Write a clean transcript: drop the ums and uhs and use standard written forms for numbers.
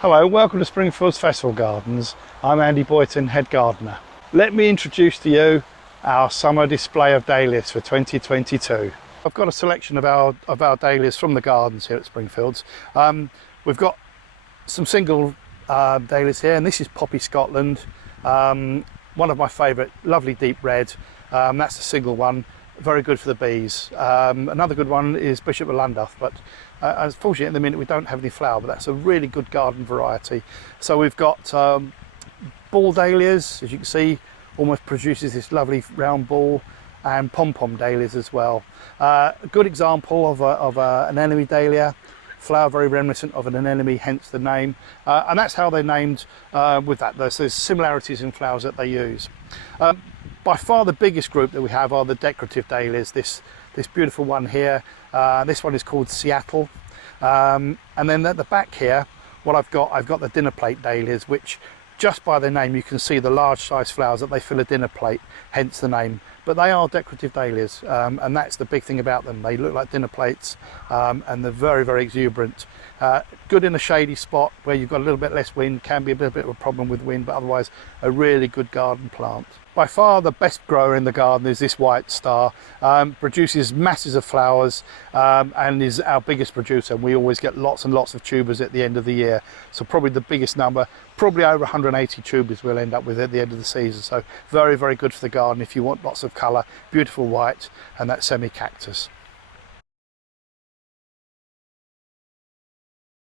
Hello, welcome to Springfields Festival Gardens. I'm Andy Boyton, head gardener. Let me introduce to you our summer display of dahlias for 2022. I've got a selection of our dahlias from the gardens here at Springfields. We've got some single dahlias here, and this is Poppy Scotland, one of my favourite, lovely deep red. That's the single one, very good for the bees. Another good one is Bishop of Llandaff, but unfortunately at the minute we don't have any flower, but that's a really good garden variety. So we've got ball dahlias, as you can see, almost produces this lovely round ball, and pom-pom dahlias as well. A good example of an anemone dahlia, flower very reminiscent of an anemone, hence the name, and that's how they're named with that. There's similarities in flowers that they use. By far the biggest group that we have are the decorative dahlias. This beautiful one here, this one is called Seattle, and then at the back here, I've got the dinner plate dahlias, which just by their name you can see the large size flowers that they fill a dinner plate, hence the name. But they are decorative dahlias, and that's the big thing about them. They look like dinner plates, and they're very, very exuberant. Good in a shady spot where you've got a little bit less wind, can be a bit of a problem with wind, but otherwise a really good garden plant. By far the best grower in the garden is this white star. Produces masses of flowers, and is our biggest producer. We always get lots and lots of tubers at the end of the year. So probably the biggest number, probably over 180 tubers we'll end up with at the end of the season. So very, very good for the garden if you want lots of colour, beautiful white, and that semi-cactus.